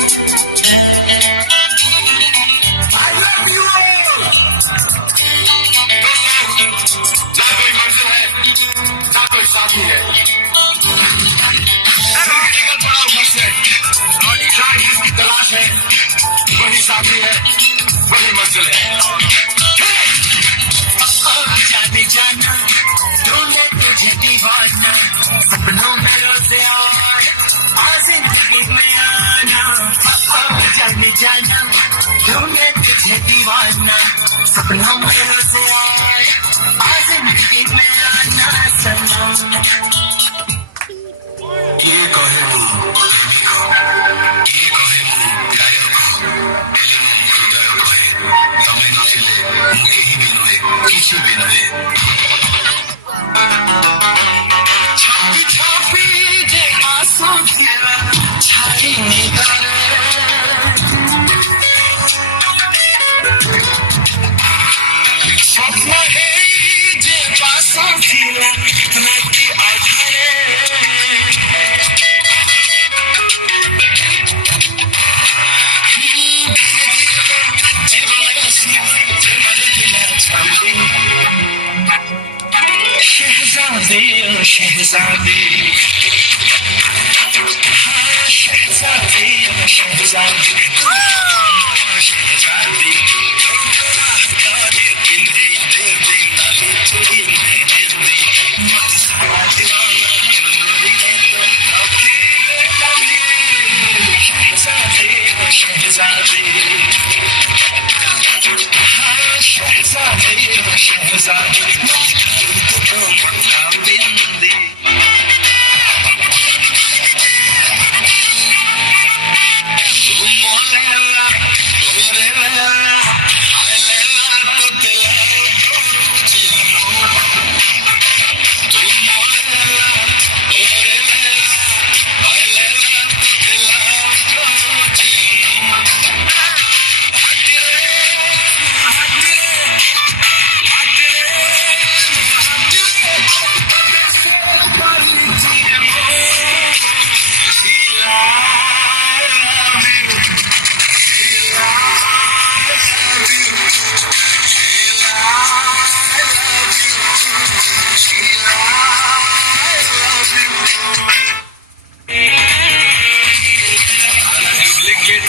I love you all. ना कोई मंजिल है, ना कोई साथी है। निकल पड़ा ऊपर से, जिसकी तलाश है, वही साथी है, वही मंजिल है। जाने जाना, ढूंढे तुझे दीवाना, सपनों में रोज़े और जिंदगी में आना। जाने जाना, ढूंढे तुझे दीवाना, सपनों में रोज़े और जिंदगी में आना। सनम କିଏ କହେ ମୁଁ ପ୍ରେମିକ, କିଏ କହେ ମୁଁ ଗାୟକ, ହେଲେ ମୋ ହୃଦୟ କହେ ତମେ ନଥିଲେ ମୁଁ କେହି ବି ନୁହେଁ, କିଛି ବି ନୁହେଁ। ଛାପି ଛାପି ଯେ ଆସୁଥିଲା ଛାଇ ନିଦରେ, ସ୍ୱପ୍ନ ହେଇ ଯେ ବାସୁଥିଲା ରାତି ଅଧରେ। शहजादी शहजादी शहजादी शहजादी शहजादी पिंधे दे नाली चोरी में दे मत सारा दीवाना चुनरी शहजादी शहजादी शहजादी शहजादी Get